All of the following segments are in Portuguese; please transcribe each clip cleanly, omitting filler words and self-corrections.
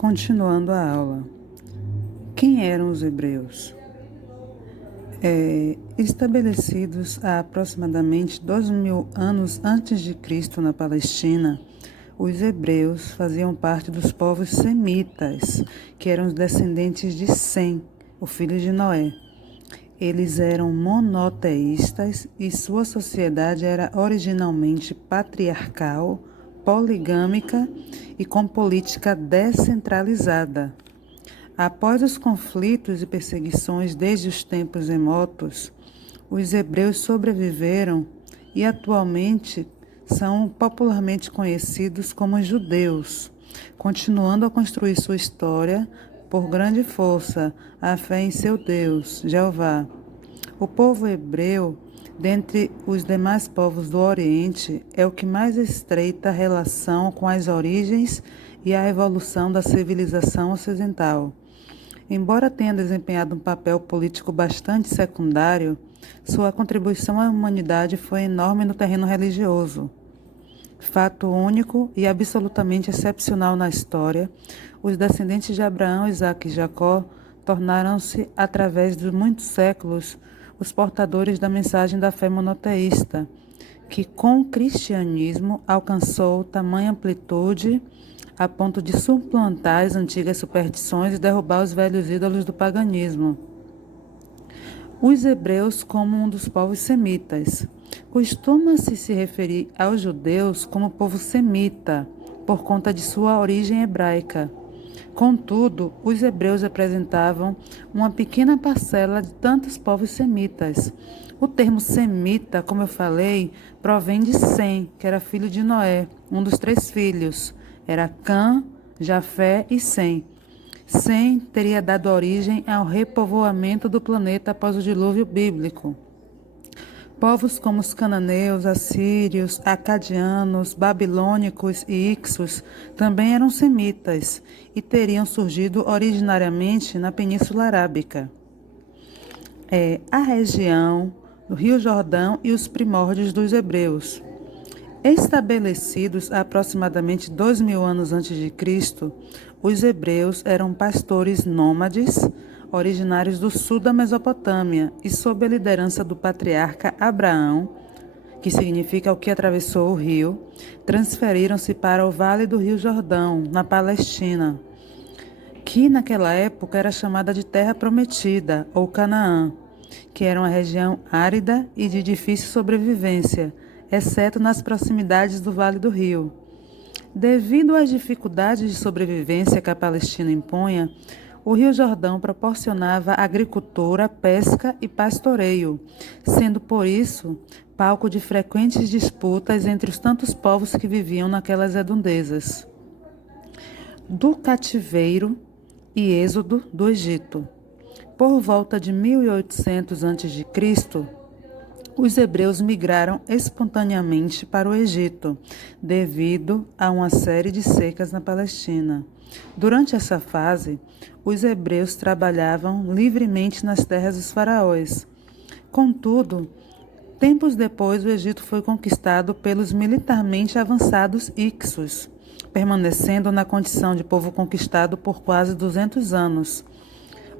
Continuando a aula. Quem eram os hebreus? Estabelecidos há aproximadamente 2.000 anos antes de Cristo na Palestina, os hebreus faziam parte dos povos semitas, que eram os descendentes de Sem, o filho de Noé. Eles eram monoteístas e sua sociedade era originalmente patriarcal, poligâmica e com política descentralizada. Após os conflitos e perseguições desde os tempos remotos, os hebreus sobreviveram e atualmente são popularmente conhecidos como judeus, continuando a construir sua história por grande força, a fé em seu Deus, Jeová. O povo hebreu, dentre os demais povos do Oriente, é o que mais estreita relação com as origens e a evolução da civilização ocidental. Embora tenha desempenhado um papel político bastante secundário, sua contribuição à humanidade foi enorme no terreno religioso. Fato único e absolutamente excepcional na história, os descendentes de Abraão, Isaque e Jacó tornaram-se, através de muitos séculos, os portadores da mensagem da fé monoteísta, que com o cristianismo alcançou tamanha amplitude a ponto de suplantar as antigas superstições e derrubar os velhos ídolos do paganismo. Os hebreus como um dos povos semitas. Costuma-se se referir aos judeus como povo semita, por conta de sua origem hebraica. Contudo, os hebreus representavam uma pequena parcela de tantos povos semitas. O termo semita, como eu falei, provém de Sem, que era filho de Noé, um dos 3 filhos. Era Cã, Jafé e Sem. Sem teria dado origem ao repovoamento do planeta após o dilúvio bíblico. Povos como os cananeus, assírios, acadianos, babilônicos e ixos também eram semitas e teriam surgido originariamente na Península Arábica. A região do Rio Jordão e os primórdios dos hebreus. Estabelecidos há aproximadamente 2.000 anos antes de Cristo, os hebreus eram pastores nômades, originários do sul da Mesopotâmia e sob a liderança do patriarca Abraão, que significa o que atravessou o rio, transferiram-se para o Vale do Rio Jordão, na Palestina, que naquela época era chamada de Terra Prometida, ou Canaã, que era uma região árida e de difícil sobrevivência, exceto nas proximidades do Vale do Rio. Devido às dificuldades de sobrevivência que a Palestina impunha, o Rio Jordão proporcionava agricultura, pesca e pastoreio, sendo por isso palco de frequentes disputas entre os tantos povos que viviam naquelas redondezas. Do cativeiro e êxodo do Egito. Por volta de 1800 a.C., os hebreus migraram espontaneamente para o Egito, devido a uma série de secas na Palestina. Durante essa fase, os hebreus trabalhavam livremente nas terras dos faraós. Contudo, tempos depois, o Egito foi conquistado pelos militarmente avançados Ixos, permanecendo na condição de povo conquistado por quase 200 anos.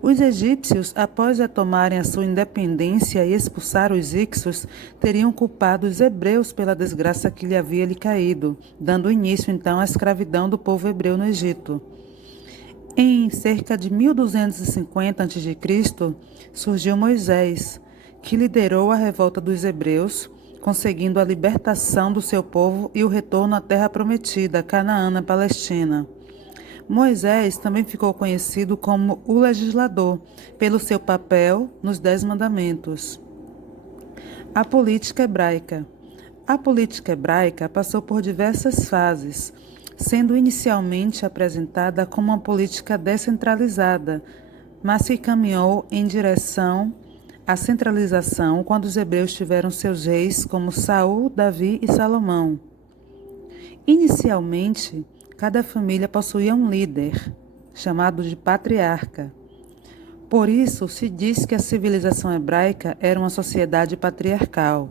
Os egípcios, após retomarem a sua independência e expulsar os Ixos, teriam culpado os hebreus pela desgraça que lhe havia caído, dando início então à escravidão do povo hebreu no Egito. Em cerca de 1250 a.C., surgiu Moisés, que liderou a revolta dos hebreus, conseguindo a libertação do seu povo e o retorno à terra prometida, Canaã, na Palestina. Moisés também ficou conhecido como o legislador, pelo seu papel nos 10 mandamentos. A política hebraica. A política hebraica passou por diversas fases, sendo inicialmente apresentada como uma política descentralizada, mas se caminhou em direção à centralização quando os hebreus tiveram seus reis como Saul, Davi e Salomão. Inicialmente, cada família possuía um líder, chamado de patriarca. Por isso, se diz que a civilização hebraica era uma sociedade patriarcal.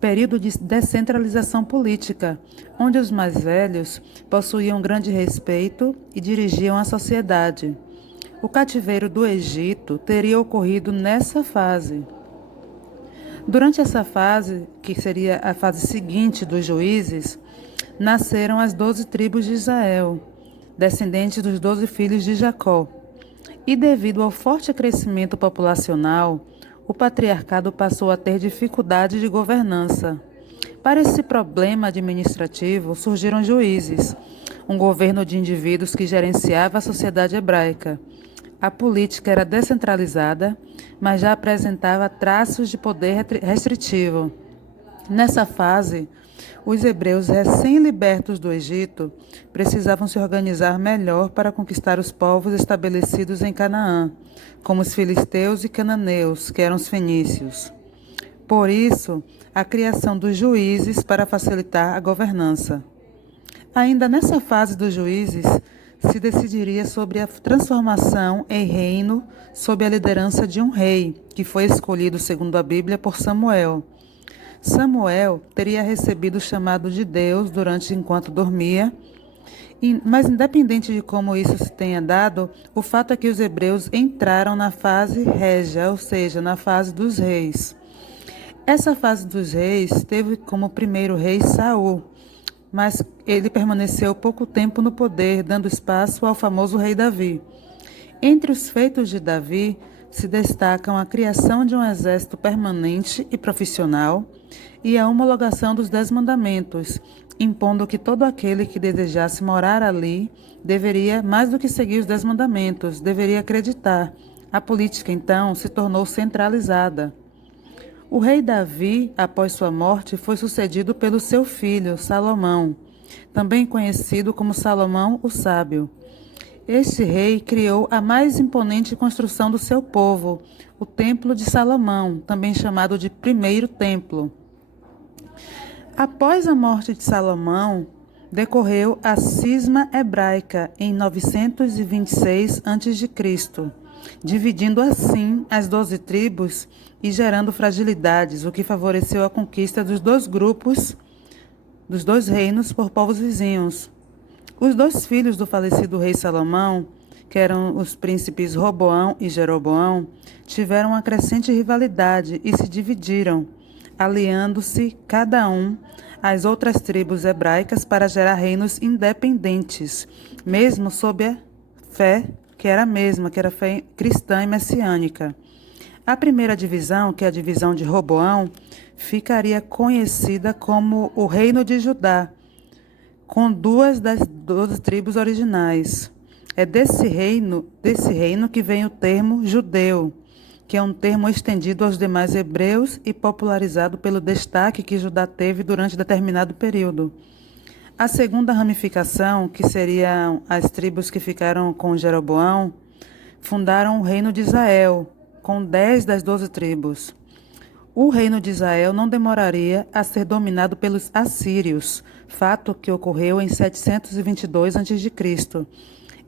período de descentralização política, onde os mais velhos possuíam grande respeito e dirigiam a sociedade. O cativeiro do Egito teria ocorrido nessa fase. Durante essa fase, que seria a fase seguinte dos juízes, nasceram as 12 tribos de Israel, descendentes dos 12 filhos de Jacó. E devido ao forte crescimento populacional, o patriarcado passou a ter dificuldade de governança. Para esse problema administrativo, surgiram juízes, um governo de indivíduos que gerenciava a sociedade hebraica. A política era descentralizada, mas já apresentava traços de poder restritivo. Nessa fase, os hebreus recém-libertos do Egito precisavam se organizar melhor para conquistar os povos estabelecidos em Canaã, como os filisteus e cananeus, que eram os fenícios. Por isso, a criação dos juízes para facilitar a governança. Ainda nessa fase dos juízes, se decidiria sobre a transformação em reino sob a liderança de um rei, que foi escolhido, segundo a Bíblia, por Samuel. Samuel teria recebido o chamado de Deus enquanto dormia, mas independente de como isso se tenha dado, o fato é que os hebreus entraram na fase régia, ou seja, na fase dos reis. Essa fase dos reis teve como primeiro rei Saul, mas ele permaneceu pouco tempo no poder, dando espaço ao famoso rei Davi. Entre os feitos de Davi se destacam a criação de um exército permanente e profissional e a homologação dos 10 mandamentos, impondo que todo aquele que desejasse morar ali deveria, mais do que seguir os 10 mandamentos, deveria acreditar. A política, então, se tornou centralizada. O rei Davi, após sua morte, foi sucedido pelo seu filho, Salomão, também conhecido como Salomão o Sábio. Este rei criou a mais imponente construção do seu povo, o Templo de Salomão, também chamado de Primeiro Templo. Após a morte de Salomão, decorreu a cisma hebraica em 926 a.C., dividindo assim as 12 tribos e gerando fragilidades, o que favoreceu a conquista dos dois reinos por povos vizinhos. Os 2 filhos do falecido rei Salomão, que eram os príncipes Roboão e Jeroboão, tiveram uma crescente rivalidade e se dividiram, aliando-se cada um às outras tribos hebraicas para gerar reinos independentes, mesmo sob a fé que era a mesma, que era a fé cristã e messiânica. A primeira divisão, que é a divisão de Roboão, ficaria conhecida como o Reino de Judá, com 2 das 12 tribos originais. É desse reino que vem o termo judeu, que é um termo estendido aos demais hebreus e popularizado pelo destaque que Judá teve durante determinado período. A segunda ramificação, que seriam as tribos que ficaram com Jeroboão, fundaram o reino de Israel, com 10 das 12 tribos. O reino de Israel não demoraria a ser dominado pelos assírios, fato que ocorreu em 722 a.C.,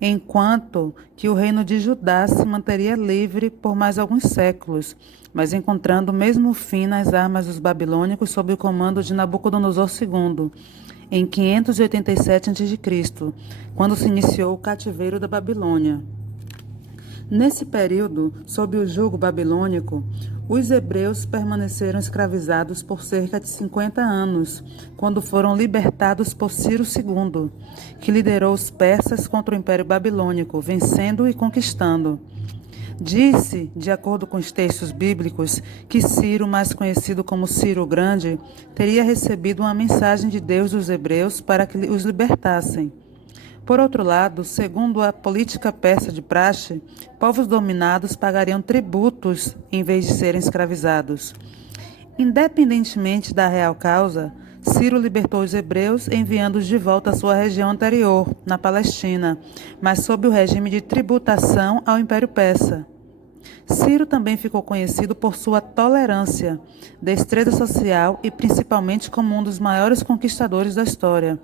enquanto que o reino de Judá se manteria livre por mais alguns séculos, mas encontrando o mesmo fim nas armas dos babilônicos sob o comando de Nabucodonosor II, em 587 a.C., quando se iniciou o cativeiro da Babilônia. Nesse período, sob o jugo babilônico, os hebreus permaneceram escravizados por cerca de 50 anos, quando foram libertados por Ciro II, que liderou os persas contra o Império Babilônico, vencendo e conquistando. Disse, de acordo com os textos bíblicos, que Ciro, mais conhecido como Ciro o Grande, teria recebido uma mensagem de Deus dos hebreus para que os libertassem. Por outro lado, segundo a política persa de praxe, povos dominados pagariam tributos em vez de serem escravizados. Independentemente da real causa, Ciro libertou os hebreus enviando-os de volta à sua região anterior, na Palestina, mas sob o regime de tributação ao Império Persa. Ciro também ficou conhecido por sua tolerância, destreza social e principalmente como um dos maiores conquistadores da história.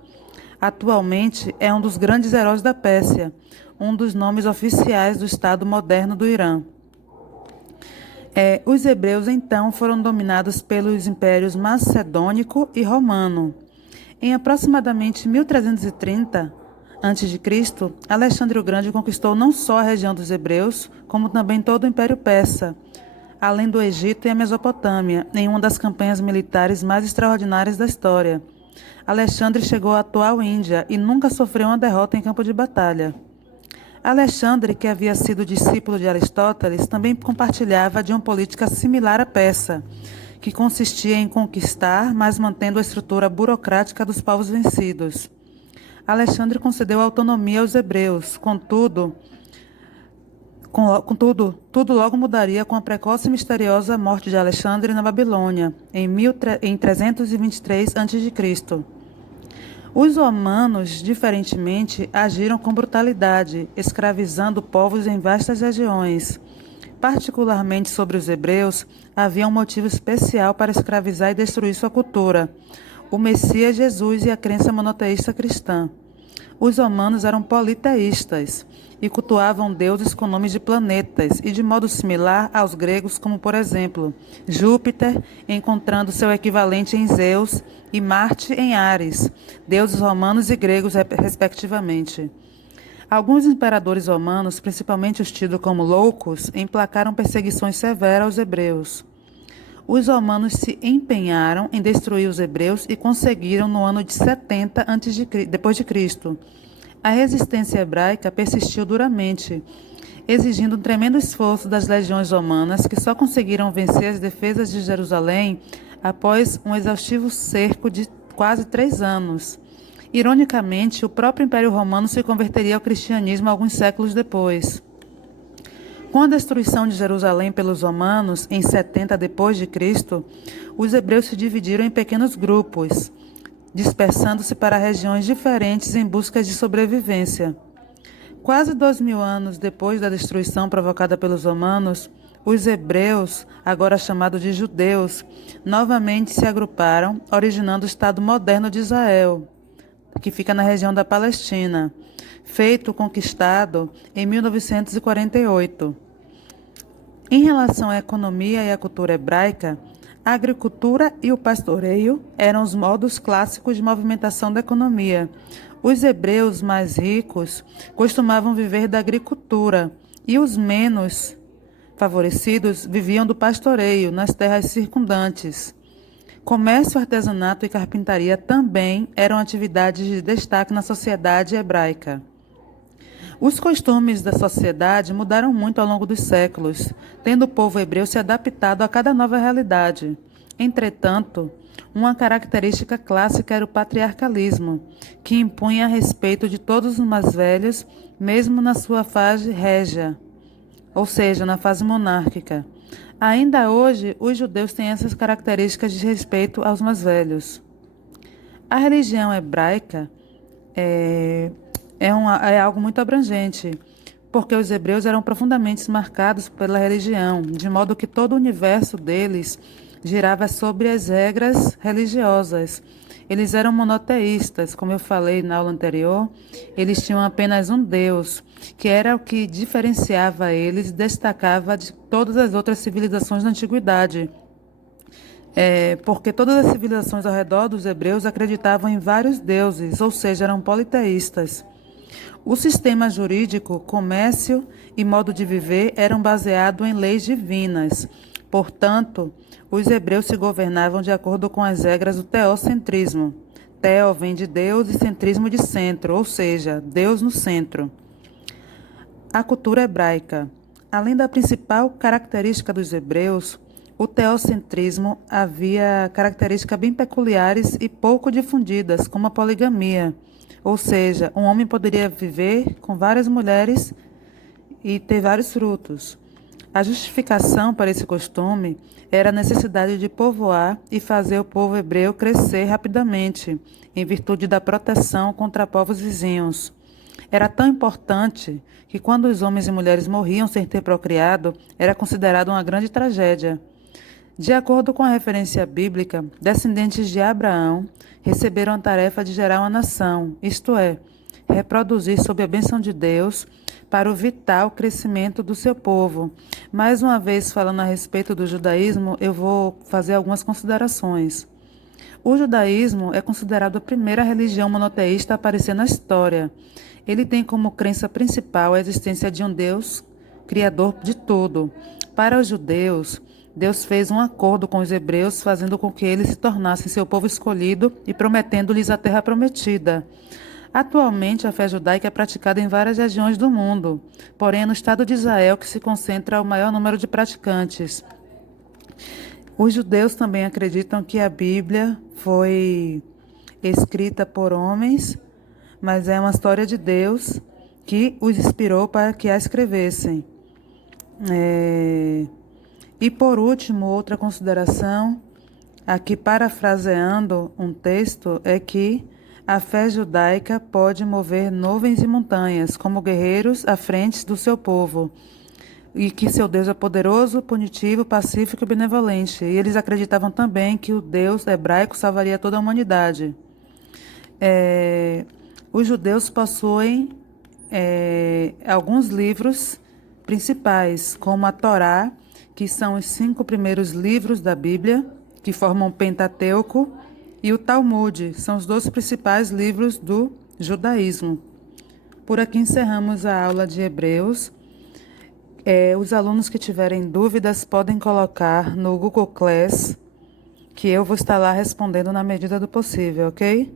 Atualmente é um dos grandes heróis da Pérsia, um dos nomes oficiais do Estado moderno do Irã. Os hebreus, então, foram dominados pelos impérios macedônico e romano. Em aproximadamente 1330 a.C., Alexandre o Grande conquistou não só a região dos hebreus, como também todo o Império Persa, além do Egito e a Mesopotâmia, em uma das campanhas militares mais extraordinárias da história. Alexandre chegou à atual Índia e nunca sofreu uma derrota em campo de batalha. Alexandre, que havia sido discípulo de Aristóteles, também compartilhava de uma política similar à persa, que consistia em conquistar, mas mantendo a estrutura burocrática dos povos vencidos. Alexandre concedeu autonomia aos hebreus, contudo, tudo logo mudaria com a precoce e misteriosa morte de Alexandre na Babilônia, em 323 a.C. Os romanos, diferentemente, agiram com brutalidade, escravizando povos em vastas regiões. Particularmente sobre os hebreus, havia um motivo especial para escravizar e destruir sua cultura: o Messias Jesus e a crença monoteísta cristã. Os romanos eram politeístas e cultuavam deuses com nomes de planetas e de modo similar aos gregos, como por exemplo, Júpiter, encontrando seu equivalente em Zeus, e Marte em Ares, deuses romanos e gregos respectivamente. Alguns imperadores romanos, principalmente os tidos como loucos, emplacaram perseguições severas aos hebreus. Os romanos se empenharam em destruir os hebreus e conseguiram no ano de 70 depois de Cristo. A resistência hebraica persistiu duramente, exigindo um tremendo esforço das legiões romanas, que só conseguiram vencer as defesas de Jerusalém após um exaustivo cerco de quase 3 anos. Ironicamente, o próprio Império Romano se converteria ao cristianismo alguns séculos depois. Com a destruição de Jerusalém pelos romanos em 70 depois de Cristo, os hebreus se dividiram em pequenos grupos, dispersando-se para regiões diferentes em busca de sobrevivência. Quase 2000 anos depois da destruição provocada pelos romanos, os hebreus, agora chamados de judeus, novamente se agruparam, originando o Estado moderno de Israel, que fica na região da Palestina, conquistado em 1948. Em relação à economia e à cultura hebraica, a agricultura e o pastoreio eram os modos clássicos de movimentação da economia. Os hebreus mais ricos costumavam viver da agricultura e os menos favorecidos viviam do pastoreio nas terras circundantes. Comércio, artesanato e carpintaria também eram atividades de destaque na sociedade hebraica. Os costumes da sociedade mudaram muito ao longo dos séculos, tendo o povo hebreu se adaptado a cada nova realidade. Entretanto, uma característica clássica era o patriarcalismo, que impunha respeito de todos os mais velhos, mesmo na sua fase régia, ou seja, na fase monárquica. Ainda hoje, os judeus têm essas características de respeito aos mais velhos. A religião hebraica é algo muito abrangente, porque os hebreus eram profundamente marcados pela religião, de modo que todo o universo deles girava sobre as regras religiosas. Eles eram monoteístas, como eu falei na aula anterior, eles tinham apenas um Deus, que era o que diferenciava eles e destacava de todas as outras civilizações da antiguidade. Porque todas as civilizações ao redor dos hebreus acreditavam em vários deuses, ou seja, eram politeístas. O sistema jurídico, comércio e modo de viver eram baseados em leis divinas. Portanto, os hebreus se governavam de acordo com as regras do teocentrismo. Teo vem de Deus e centrismo de centro, ou seja, Deus no centro. A cultura hebraica. Além da principal característica dos hebreus, o teocentrismo havia características bem peculiares e pouco difundidas, como a poligamia. Ou seja, um homem poderia viver com várias mulheres e ter vários frutos. A justificação para esse costume era a necessidade de povoar e fazer o povo hebreu crescer rapidamente, em virtude da proteção contra povos vizinhos. Era tão importante que quando os homens e mulheres morriam sem ter procriado, era considerado uma grande tragédia. De acordo com a referência bíblica, descendentes de Abraão receberam a tarefa de gerar uma nação, isto é, reproduzir sob a bênção de Deus para o vital crescimento do seu povo. Mais uma vez, falando a respeito do judaísmo, eu vou fazer algumas considerações. O judaísmo é considerado a primeira religião monoteísta a aparecer na história. Ele tem como crença principal a existência de um Deus, criador de tudo. Para os judeus, Deus fez um acordo com os hebreus, fazendo com que eles se tornassem seu povo escolhido e prometendo-lhes a terra prometida. Atualmente, a fé judaica é praticada em várias regiões do mundo, porém é no estado de Israel que se concentra o maior número de praticantes. Os judeus também acreditam que a Bíblia foi escrita por homens, mas é uma história de Deus que os inspirou para que a escrevessem. E por último, outra consideração, aqui parafraseando um texto, é que a fé judaica pode mover nuvens e montanhas, como guerreiros à frente do seu povo, e que seu Deus é poderoso, punitivo, pacífico e benevolente. E eles acreditavam também que o Deus hebraico salvaria toda a humanidade. Os judeus possuem alguns livros principais, como a Torá, que são os 5 primeiros livros da Bíblia, que formam o Pentateuco, e o Talmud, são os 2 principais livros do judaísmo. Por aqui encerramos a aula de Hebreus. Os alunos que tiverem dúvidas podem colocar no Google Class, que eu vou estar lá respondendo na medida do possível, ok?